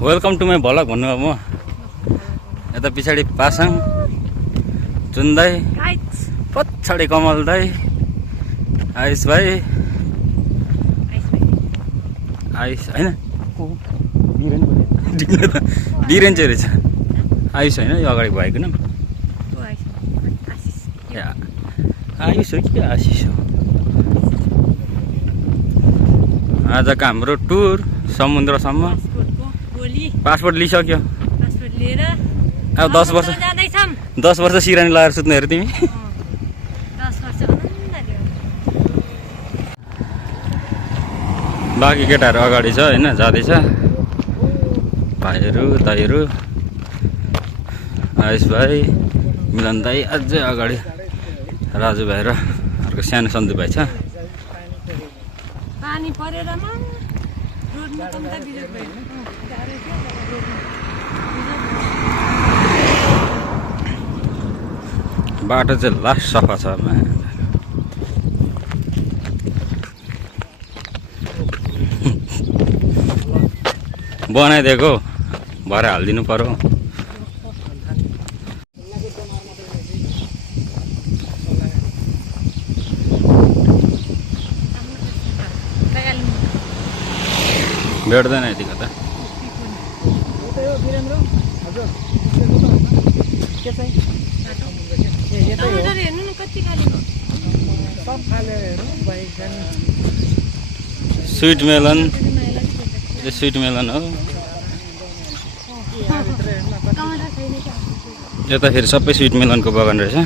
Welcome to my vlog भन्नु अब म यता पछाडि पासाङ चुन्दाई पछाडि कमल दाई आयुष भाइ आयुष होइन बिरेन चाहिँ रहेछ आयुष होइन यो अगाडि भएको नाम आयुष हो कि आशिष हो। आजको हाम्रो टुर समुद्रसम्म पासपोर्ट लिइसक्यो अब 10 वर्ष सिरानी लगाएर सुत्नु हेर तिमी। बाँकी केटाहरू अगाडि छ होइन जाँदैछ भाइहरू दाइहरू आयुष भाइ मिलन दाई अझै अगाडि राजु भाइ र अर्को सानो सन्दीप भाइ छ। पानी परेर रोडमा कम्ता बिजोग भयो बाटो चाहिँ लास्ट सफा छ बनाइदिएको भरे हालिदिनु पर्यो। भेट्दैन यतिको त स्विट मेलन यो स्विट मेलन हो। यता फेरि सबै स्विट मेलनको बगान रहेछ।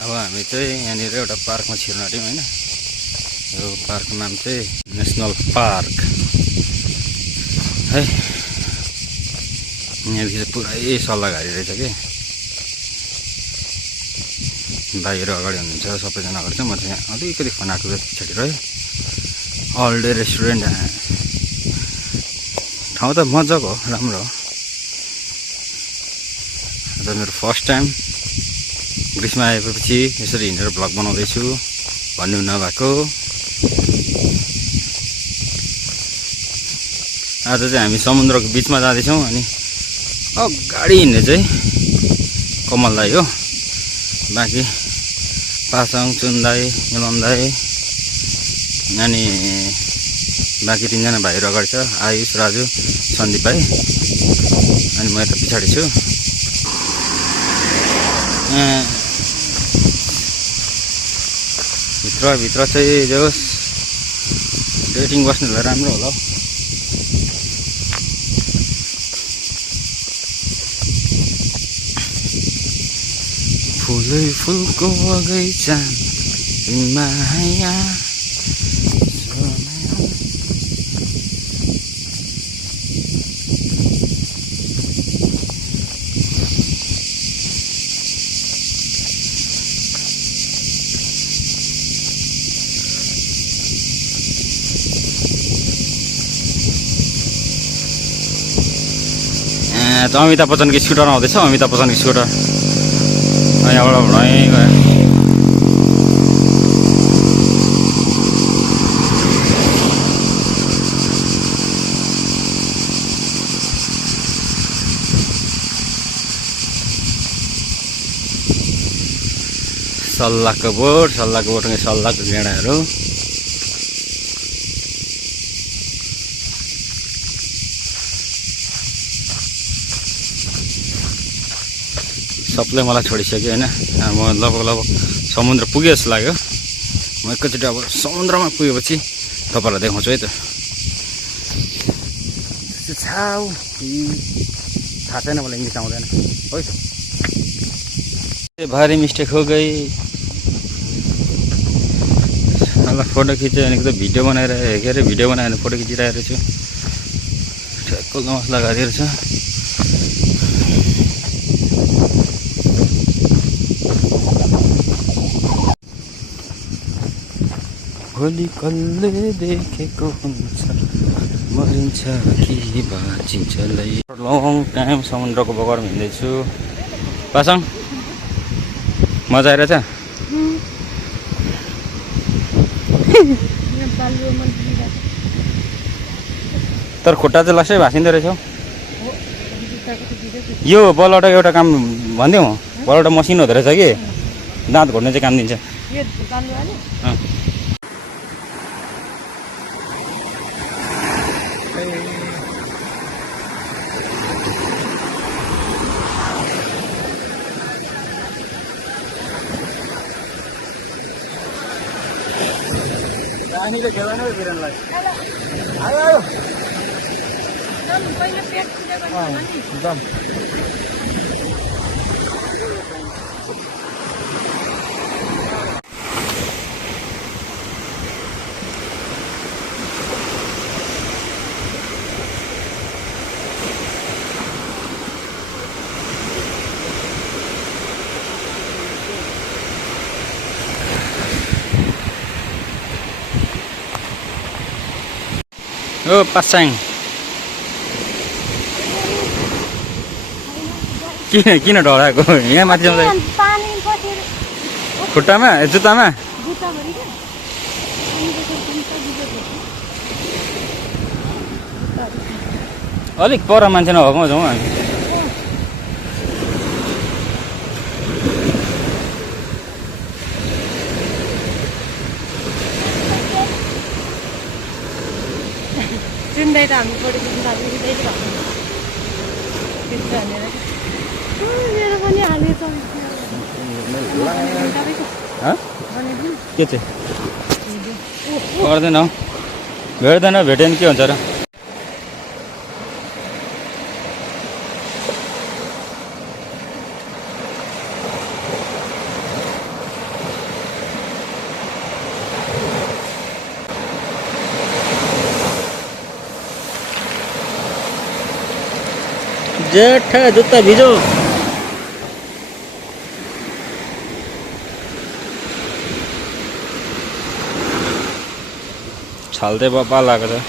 अब हामी चाहिँ यहाँनिर एउटा पार्कमा छिर्न आँट्यौँ होइन। यो पार्कको नाम चाहिँ नेसनल पार्क है। यहाँदेखि चाहिँ पुरै सल्लाहघारी रहेछ कि भाइहरू अगाडि हुनुहुन्छ सबैजना अगाडि छ। म चाहिँ यहाँ अलिकति खनाएको पछाडि रह्यो। अल डे रेस्टुरेन्ट ठाउँ त मजाको हो राम्रो हो। आज मेरो फर्स्ट टाइम ग्रिसमा आएपछि यसरी हिँडेर भ्लग बनाउँदैछु भन्नु नभएको। आज चाहिँ हामी समुद्रको बिचमा जाँदैछौँ अनि अगाडि हिँड्ने चाहिँ कमल दाई हो। बाँकी पासाङ चुन्दाई मिलन दाई अनि बाँकी 3 जना भाइहरू अगाडि छ आयुष राजु सन्दीप भाइ अनि म यता पछाडि छु। भित्र चाहिँ जोस् डेटिङ बस्नुलाई राम्रो होला हौ। फुलै फुलको बगैँचा माया अमिताभ बच्चनको स्कुटर आउँदैछ। अमिताभ बच्चनको स्कुटर यहाँबाट भ्याइ गयो। सल्लाहको बोटमा सल्लाहको गेडाहरू सबले मलाई छोडिसक्यो होइन। म लगभग समुद्र पुगे जस्तो लाग्यो। म एकैचोटि अब समुद्रमा पुगेपछि तपाईँहरूलाई देखाउँछु है त। छाउ थाहा छैन मलाई इङ्ग्लिस आउँदैन है त। भारी मिस्टेक हो गई। अब फोटो खिच्यो भने त भिडियो बनाएर के अरे भिडियो बनायो भने फोटो खिचिरहेको छु। ठ्याक्क मसला गरिरहेको छ। भोलि कसले देखेको हुन्छ मरिन्छ कि बाँचिन्छ। लङ टाइम समुद्रको बगरमा हिँड्दैछु। पासाङ मजा आइरहेछ यहाँ बालुवा मन दिइरहेको तर खुट्टा चाहिँ लस्टै भाँसिँदो रहेछ हौ। हो जुत्ताको त दिँदै थियो। यो बलौटा एउटा काम भनिदिउँ बलौटा मसिनो हुँदो रहेछ कि दाँत घोट्ने चाहिँ काम दिन्छ। यो बालुवा नि अँ। नानीले खेलाउनु है बिरनलाई। आयो आयो पहिला पेट फुटेको होला नि एकदम ओ पासाङ किन डराएको यहाँ माथि जाँदा पानी पसेर खुट्टामा जुत्तामा जुत्ताभरि क्या अलिक पर मान्छे नभएकोमा जाउँ हामी। चुन्दै त हामी पढेको चुन्दै हालेर मेरो पनि हालेछ हँ? के चाहिँ गर्दैन हौ भेट्दैन भेट्यो भने के हुन्छ र। जेठा जुत्ता भिजो छाल्दै बाबा लागेको छ।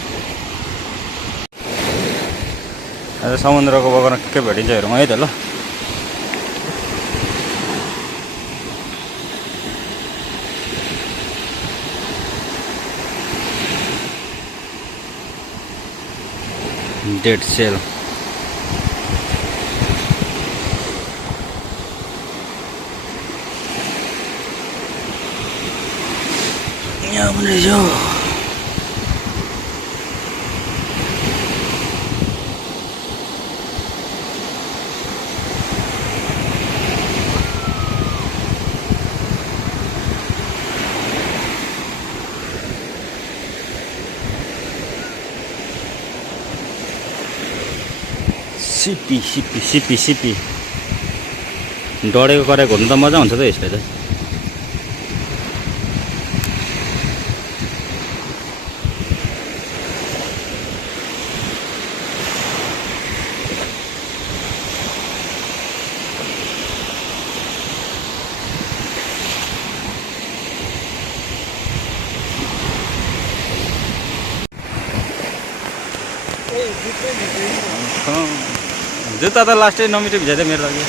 आज समुद्रको बगरमा के भेटिन्छ हेरौँ है त ल। डेड सेल यहाँ पनि रहेछ। सिपी सिपी सिपी सिपी डढेको कराएको हुनु त मजा हुन्छ त यसले त। जुत्ता त लास्टै नमिठो भिजाइदियो मेरो लागि।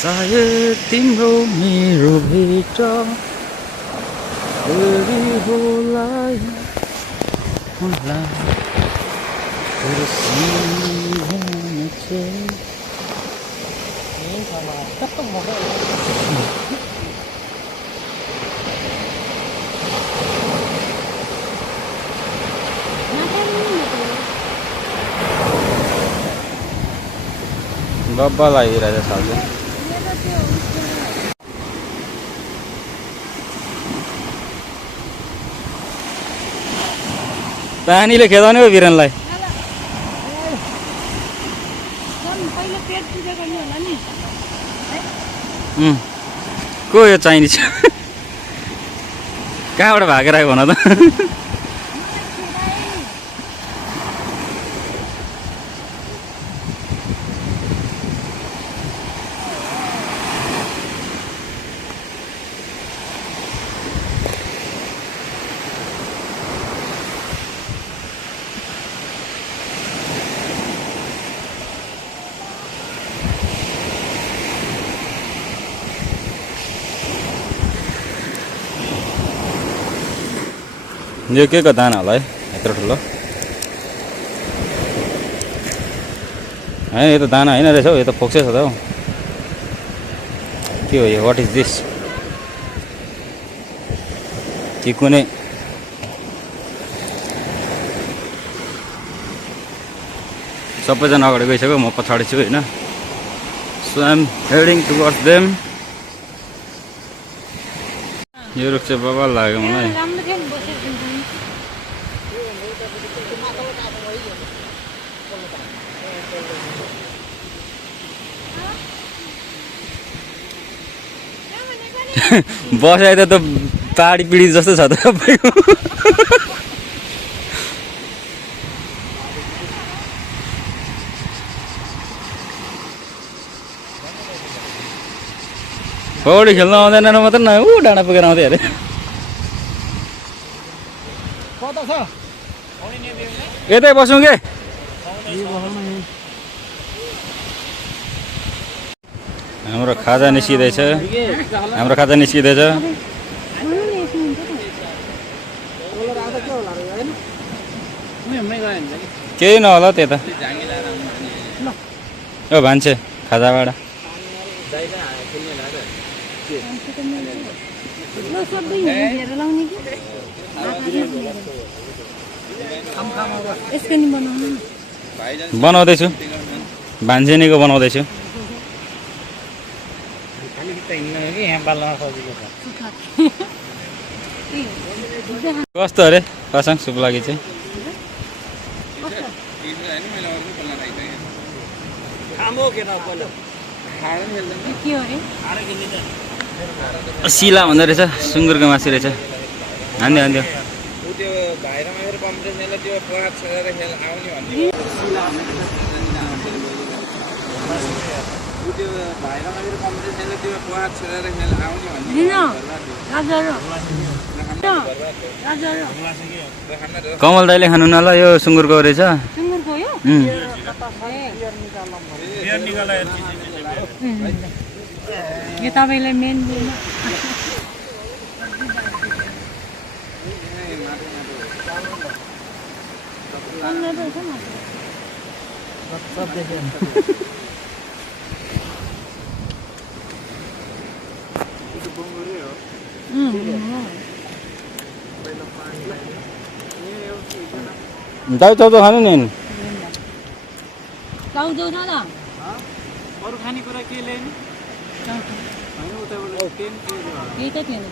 सायद तिम्रो मेरो भेट फेरि होला होला तेरो सिंहमा चाहिँ बब्बा लागिरहेछ सालले। पानीले खेदाउने हो बिरनलाई। पहिला पेट फुटेको नि होला नि को यो चाइनिज कहाँबाट भागेर आयो भन त। यो के को दाना होला है यत्रो ठुलो होइन यो त दाना होइन रहेछ हौ यो त फोक्सै छ त हौ के हो यो वाट इज दिस कि कुनै सबैजना अगाडि गइसक्यो म पछाडि छु होइन so I am heading towards them यो रुख चाहिँ बबाल लाग्यो मलाई राम्रो थियो नि बसेको बसाइ त पहाडी पिँढी जस्तो छ त तपाईँको पौडी खेल्न आउँदैन मात्र न ऊ डाँडा पुगेर आउँदै अरे यतै बसौँ के हाम्रो खाजा निस्किँदैछ केही नहोला त्यता ओ भान्से खाजाबाट सबै हेरेर लाउने कि यसको नि बनाउनु बनाउँदैछु भान्सेनीको बनाउँदैछु कस्तो अरे पासाङ सुप लागि चाहिँ के हो अरे सिला भन्दो रहेछ सुँगुरको मासु रहेछ हान्दियो कमल दाइले खानु न ल यो सुँगुरको रहेछ सुँगुरको यो यो तपाईँलाई मेन चाउचाउ खानु नि चाउचाउ छ ल अरू खानेकुरा के ल्याउनु केही त थिएन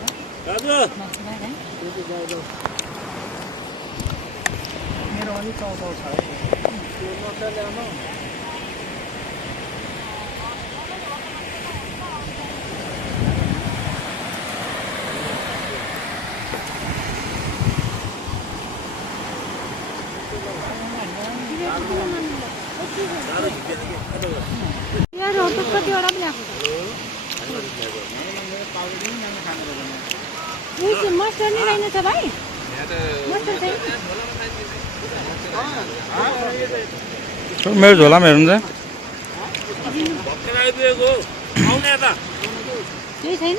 मेरो अलिक चाउचाउ छ ल्याउनु कतिवटा पनि आएको छ मस्टर नै रहेनछ भाइ मस्टर छैन मेरो झोलामा हेर्नु केही छैन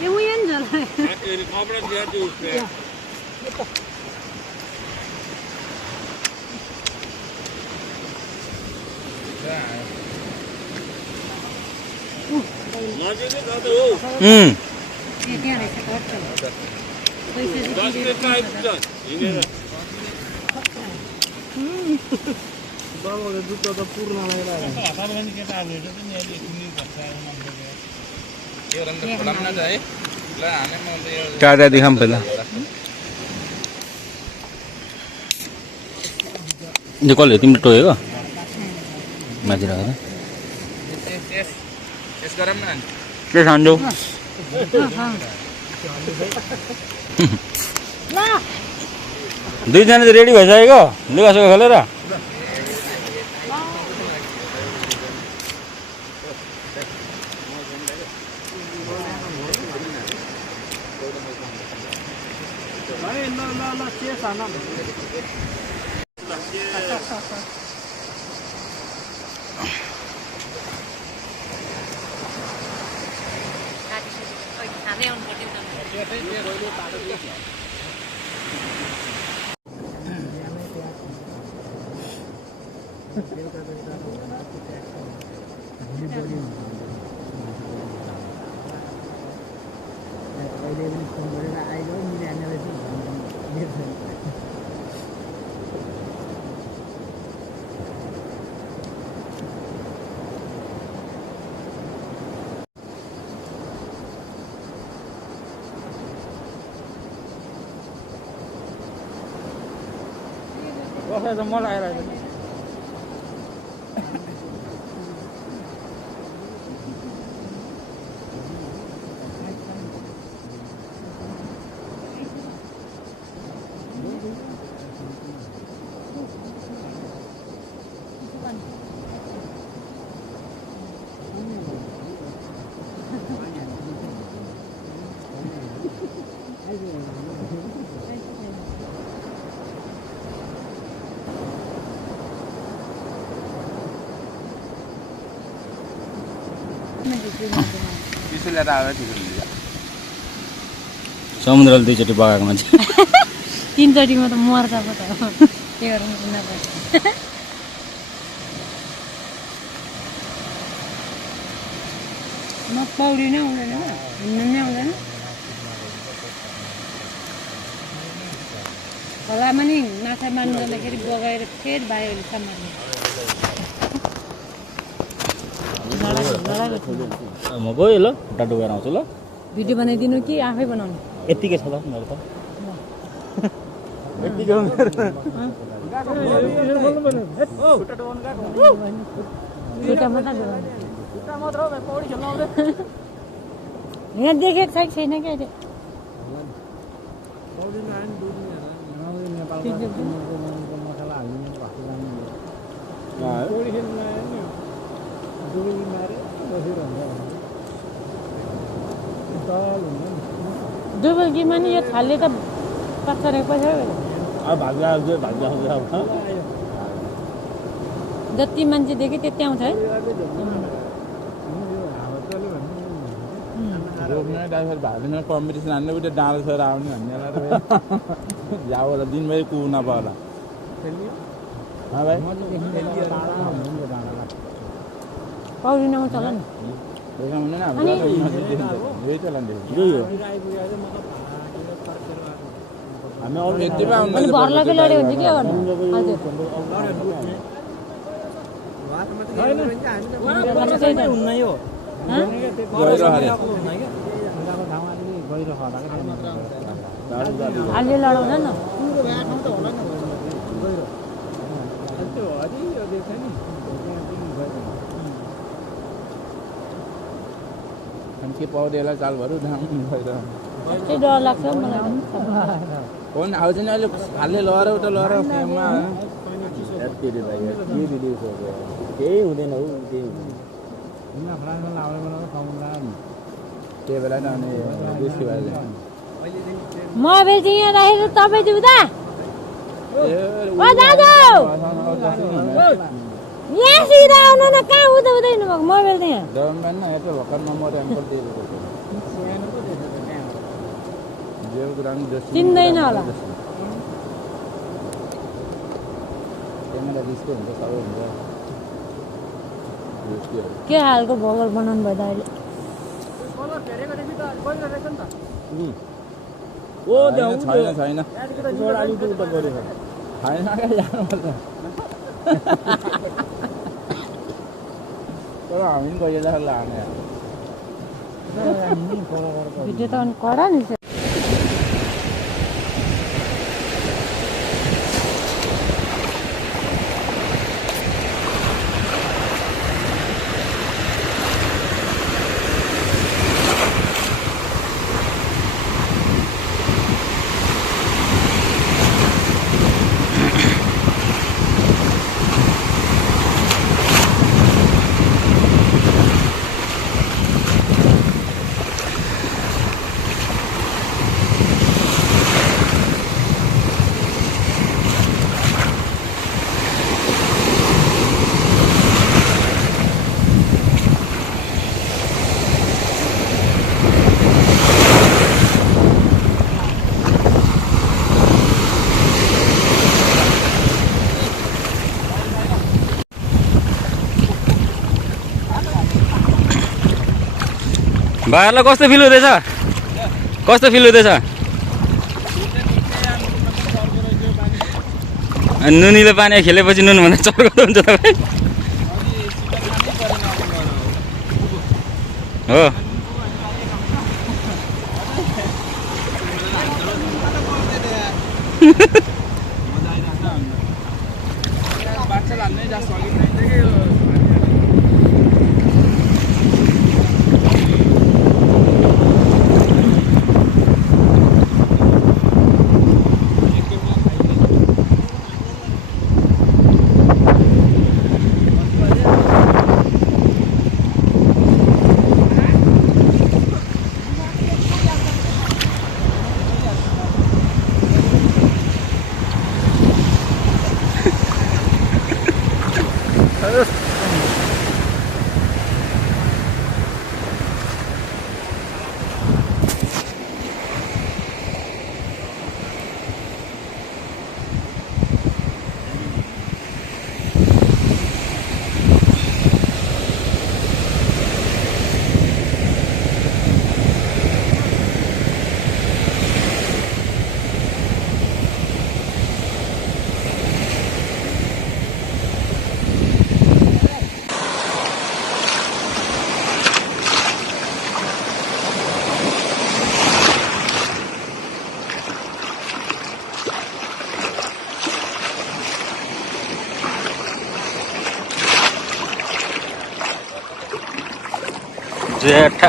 ए उयो नि झोला त्यहाँ रहेछ जुत्ता त पूर्ण क्या दिखाऊँ पहिला यो कसले तिमीले टोकेको माथि राखेर के खान्छौ दुईजना चाहिँ रेडी भइसकेको लुगासुगा खोलेर कसै त मलाई आइरहेको छ पिसुले त आएर ठिक हुन्छ समुद्रले दुईचोटि बगाएको मान्छे तीनचोटिमा त मर्छ पो त के गर्नु नपर्छ म पौडी नै आउँदैन हिँड्नु नै आउँदैन खोलामा नि माछा मार्नु जाँदाखेरि बगाएर फेरि बाहिर समार्ने म गएँ ल खुट्टा डुबाएर आउँछु ल भिडियो बनाइदिनु कि आफै बनाउनु यत्तिकै छ त मेरो त यत्तिकै हो मेरो त खुट्टा मात्र यहाँ देखेको छैन क्या अहिले डुबल्कीमा नि यो थालले त पछारेको जति मान्छे देख्यो त्यति आउँछ है कम्पिटिसन हान्ने उठे डाँडा छोएर आउने भन्ने जाऊ होला दिनभरि कुद नपाउला पौडी आउँछ होला नि भर लगेर लड्यो भने के गर्नु अलि लडाउँछ न के पौडेलाई चालभरु कति डर लाग्छ मलाई फोन आउँछ नि अहिले हालले लहर उता लहर फ्रेममा केही हुँदैन हौ केही त्यही बेला नि अनि बेसी भएर मोबाइल चाहिँ यहाँ राखेर तपाईँ दिउँदा यहाँ सिधा आउनु न कहाँ हुँदैन भएको मोबाइल त यहाँ गभर्मेन्ट न यता भर्खर नम्बर एम्पल दिएको चिन्दैन होला क्यामेरा डिस्प्ले हुन्छ सबै हुन्छ के हालको भोगल बनाउनु भयो त अहिले छैन छैन छैन जानुपर्छ तर हामी पनि गइरहेको लाने भिडियो त अनि कडा नि भाइहरूलाई कस्तो फिल हुँदैछ? कस्तो फिल हुँदैछ? नुनीले पानी खेलेपछि नुनभन्दा चर्को हुन्छ तपाईँ हो। जेठा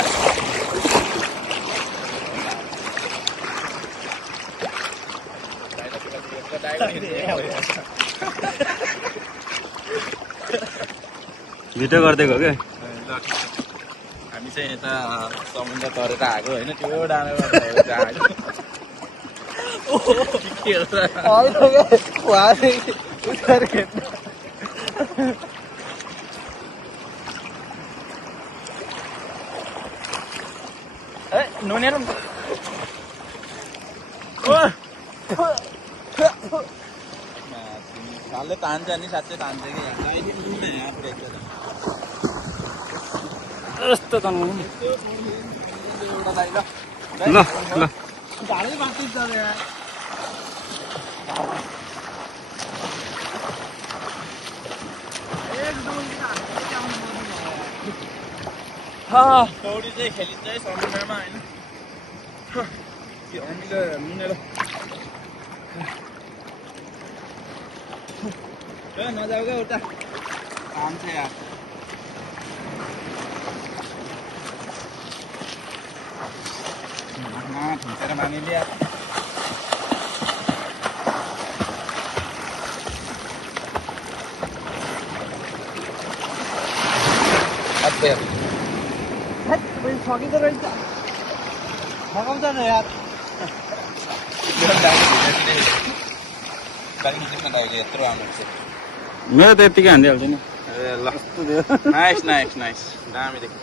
भिडियो गरिदिएको के हामी चाहिँ यता समुद्र तरेर आएको होइन त्यो डाँडाबाट नुनेर साले तान्छ नि साँच्चै तान्छ कि यहाँ यस्तो तन्नु ल ल भाडै बाँकी छ यहाँ पौडी चाहिँ खेलिन्छ है समुद्रमा होइन हामीले मुनेर नजाऊ क्या उता काम छ यार ठुसेर मानिले सकिँदो रहेछ थकाउँछ नि यार यत्रो राम्रो मेरो त यत्तिकै हानिदिइहाल्छु नि ए ल नाइस नाइस नाइस दामी देख्यो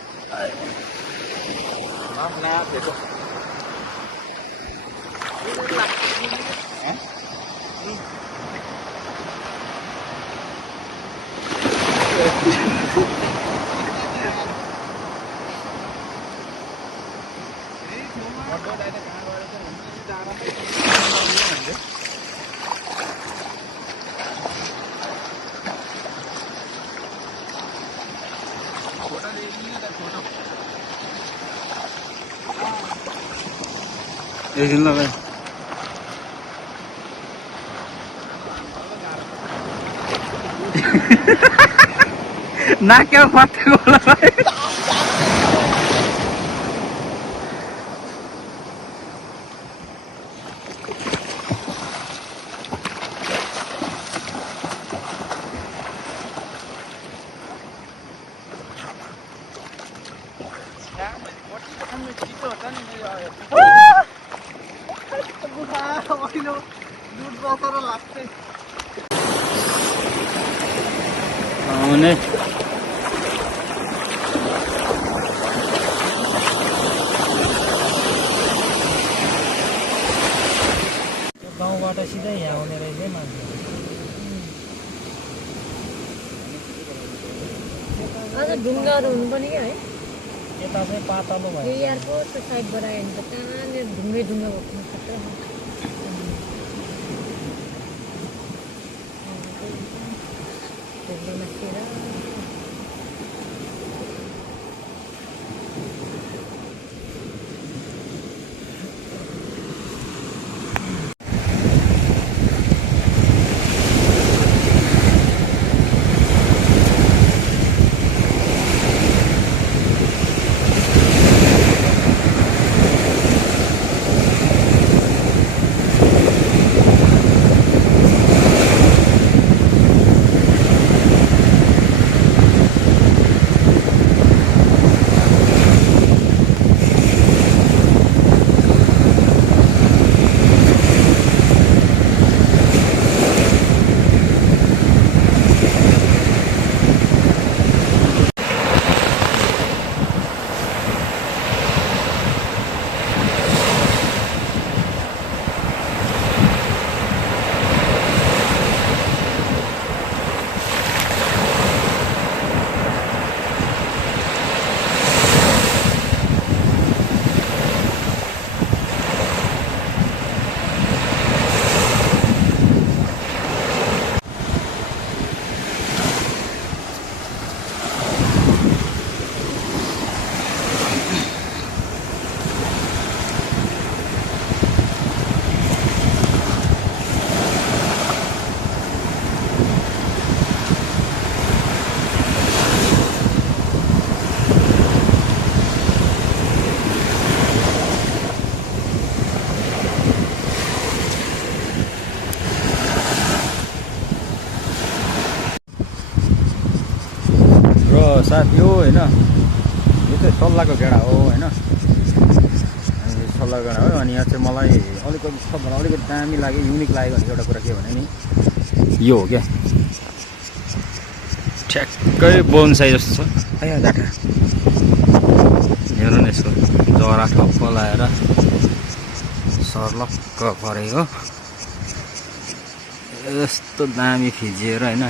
एकछिन ल भाइ नाक्या फाटेको होला भाइ आउने गाउँबाट सिधै यहाँ आउने रहेछ मान्छे अझ ढुङ्गाहरू हुनु पनि क्या है यता चाहिँ पातलो यो भयो एयरपोर्ट त्यो साइडबाट आयो भने त कहाँनिर ढुङ्गे ढुङ्गा भएको सबै मासेर साथी हो होइन यो चाहिँ सल्लाहको गेडा हो होइन सल्लाहको गेडा हो अनि यहाँ चाहिँ मलाई अलिकति सबभन्दा अलिकति दामी लाग्यो युनिक लाग्यो भनेको एउटा कुरा के भने नि यो हो क्या ठ्याक्कै बोनसाई जस्तो छ है झाटा हेर्नु न यसको जरा ठप्प लाएर सर्लक्क परेको यस्तो दामी फिजिएर होइन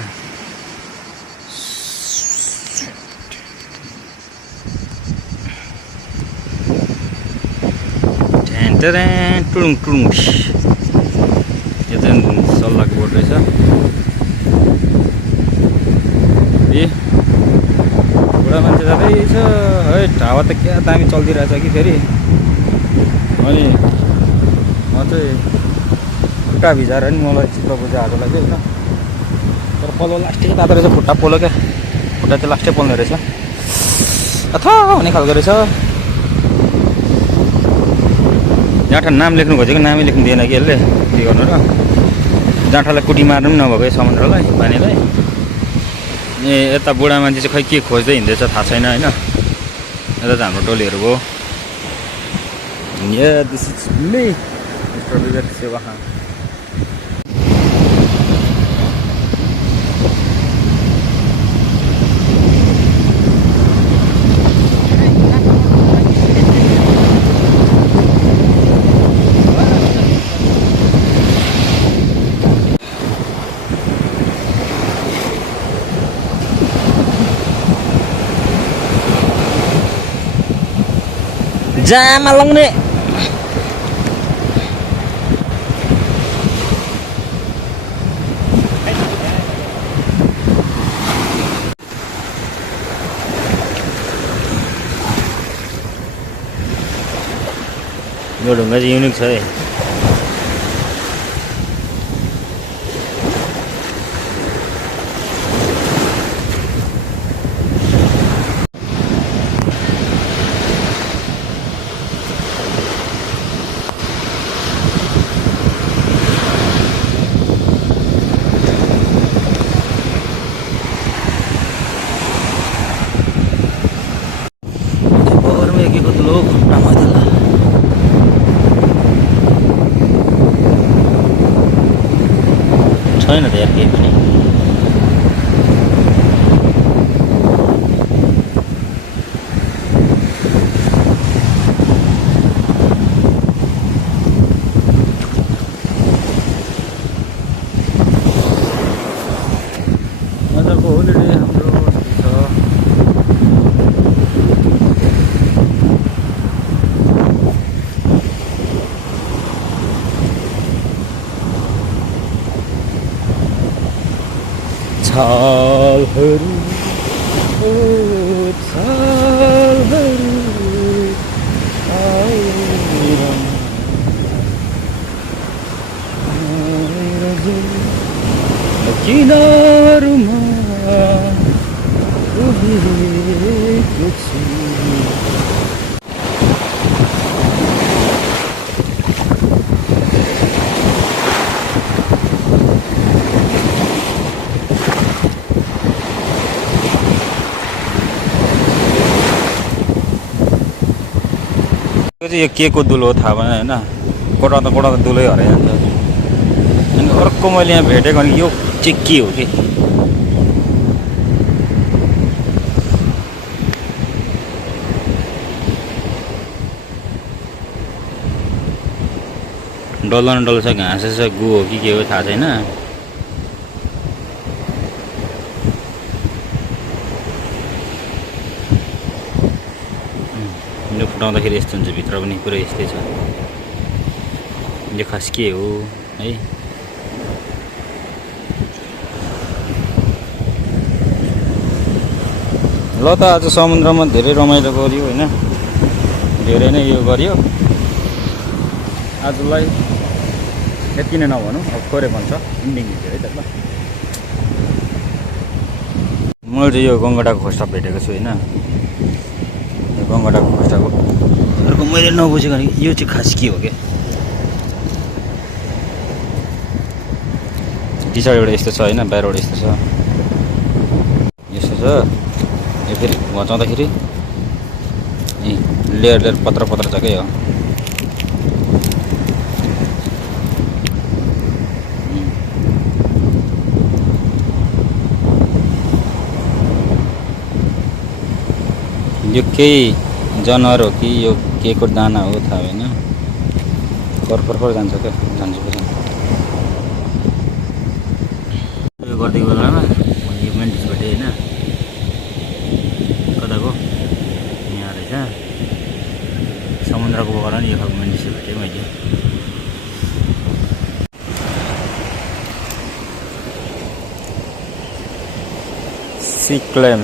टुडुङ टुडुङ यो चाहिँ सल्लाहको बोट रहेछ ए बुढा मान्छे जाँदैछ है हावा त क्या दामी चलिदिरहेछ कि फेरि अनि म चाहिँ खुट्टा भिजाएर नि मलाई चित्त बुझा आएको लाग्यो होइन तर पल्लो लास्टै तातो रहेछ खुट्टा पोलो क्या खुट्टा चाहिँ लास्टै पोल्ने रहेछ अथवा हुने खालको रहेछ जाँठा नाम लेख्नु खोजेको नामै लेख्नु दिएन कि यसले के गर्नु र जाँठालाई कुटी मार्नु पनि नभएको है समुद्रलाई पानीलाई ए यता बुढा मान्छे चाहिँ खै के खोज्दै हिँड्दैछ थाहा छैन होइन यता चाहिँ हाम्रो टोलीहरू भयो दिस इज मी मिस्टर विवेक सेवा जामा लाउने यो ढुङ्गा चाहिँ युनिक छ है छैन त यार केही पनि मजाको होलिडे हाम्रो छ छालहरू ओ छालहरू आएर किनारमा उभिएको छु यो के को दुलो हो थाहा भएन होइन कोटाउँदा दुलै हराइ जान्छ अनि अर्को मैले यहाँ भेटेको अनि यो चाहिँ के हो कि डल्लो न डल्लो छ घाँस छ गु हो कि के हो थाहा छैन यो फुटाउँदाखेरि यस्तो हुन्छ भित्र पनि पुरै यस्तै छ यो खास के हो है ल त आज समुद्रमा धेरै रमाइलो गर्यो होइन धेरै नै यो गर्यो आजलाई यति नै नभनौँ अब थोरै भन्छ इन्डिङ भिडियो है त ल मैले चाहिँ यो गङ्गटाको खोस्टा भेटेको छु होइन यो गङ्गटाको खोस्टाको अर्को मैले नबुझेको यो चाहिँ खास के हो क्या पछाडिबाट यस्तो छ होइन बाहिरबाट यस्तो छ यस्तो छ यो फेरि घचाउँदाखेरि लेयर लेयर पत्र पत्र छ क्या यो केही जनावर हो कि यो के को दाना हो थाहा भएन पर जान्छ क्या जान्छु पछि यो गर्दै बेलामा यो मेन्टिस भेटेँ होइन कताको यहाँ रहेछ समुद्रको बगर नि यो खालको मेन्टिस भेटेँ मैले सिक्लेम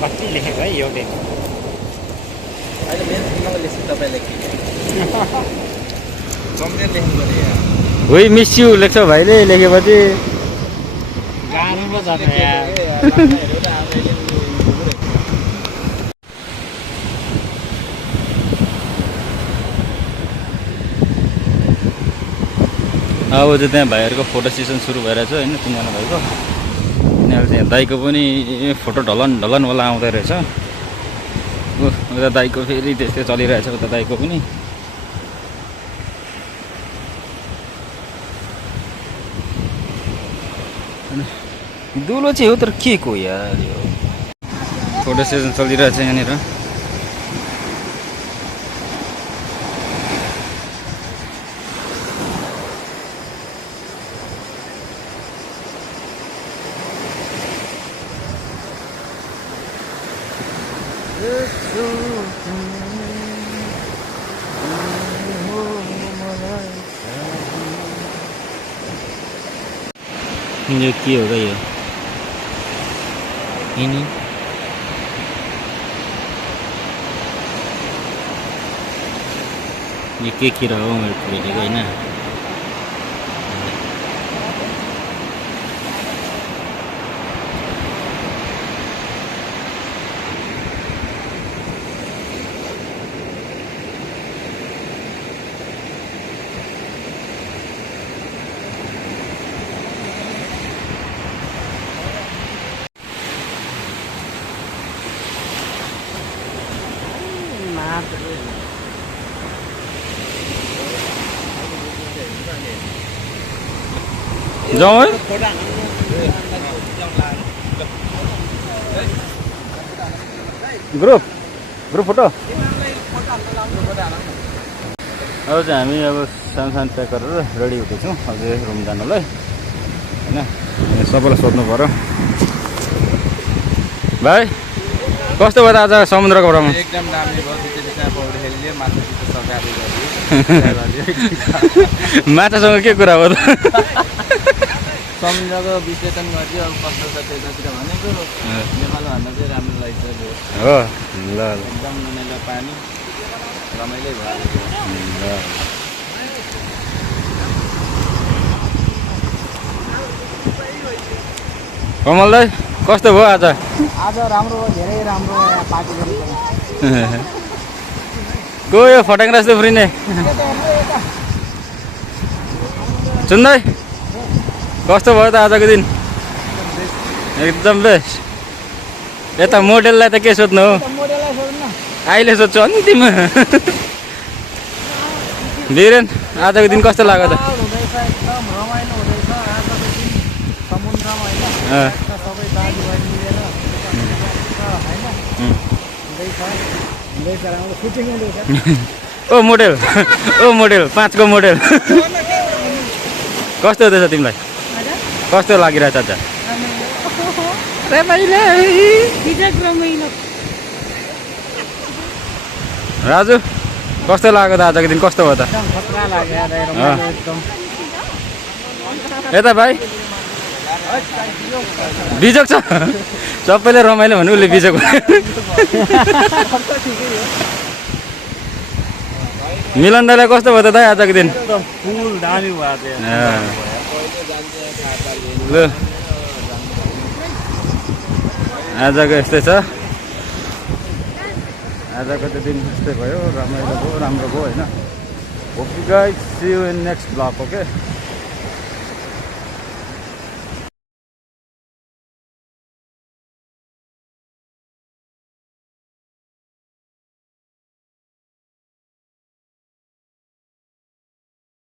कति लेखेको है यो डेट अहिले मेन लेख्छु तपाईँले सम्झेर लेख्नु पर्यो यहाँ वी मिस यु लेख्छ भाइले लेखेपछि गाह्रो पो छ त यार अब चाहिँ त्यहाँ भाइहरूको फोटो सेसन सुरु भइरहेछ होइन तिनजना भाइको यिनीहरू चाहिँ दाइको पनि फोटो ढलन आउँदो रहेछ उता दाइको फेरि त्यस्तै चलिरहेछ उता दाइको पनि दुलो चाहिँ हो तर के को यार यो फोटो सेसन चलिरहेछ यहाँनिर यो के हो यो यिनी यो के किरा हो मैले भेटेको होइन जाउँ है ग्रुप फोटो अब चाहिँ हामी अब सानो प्याक गरेर रेडी हुँदैछौँ अझै रुम जानलाई होइन सबैलाई सोध्नु पऱ्यो भाइ कस्तो भयो त आज समुद्रको भ्रमण एकदम दामी भयो त्यहाँ पौडी खेलियो माछासित सकाएर माछासँग के कुरा हो त समुद्रको विश्लेषण गरिदियो अब कस्तो छ त्यतातिर भनेको नेपालभन्दा चाहिँ राम्रो लाग्छ त्यो हो ल ल एकदम नुनिलो पानी रमाइलो भयो ल कमल दाइ कस्तो भयो आज आज राम्रो भयो धेरै राम्रो भयो यहाँ पार्टी गर्नु गयो फटाङ रास्ता फ्रिने सुन्दै कस्तो भयो त आजको दिन एकदम बेस्ट यता मोडेललाई त के सोध्नु हो मोडेललाई सोध्नु अहिले सोध्छु अन्तिम वीरेन आजको दिन कस्तो लाग्यो त हुँदैछ एकदम रमाइलो हुँदैछ आजको दिन समुद्रमा होइन सबै दाजुभाइ मिलेर होइन हुँदैछ राम्रो सुटिङ हुँदैछ ओ मोडेल ओ मोडेल 5 को मोडेल कस्तो हुँदैछ तिमीलाई कस्तो लागिरहेछ आज राजु कस्तो लाग्यो त आजको दिन कस्तो भयो त एकदम खतरा लाग्यो रमाइलो एकदम यता भाइ बिजोक छ सबैले रमाइलो भने उसले बिजोक मिलन दाइलाई कस्तो भयो त दाइ आजको दिन फुल दामी भयो ल आजको यस्तै छ आजको त दिन यस्तै भयो रमाइलो भयो राम्रो भयो होइन hope you guys see you in next blog okay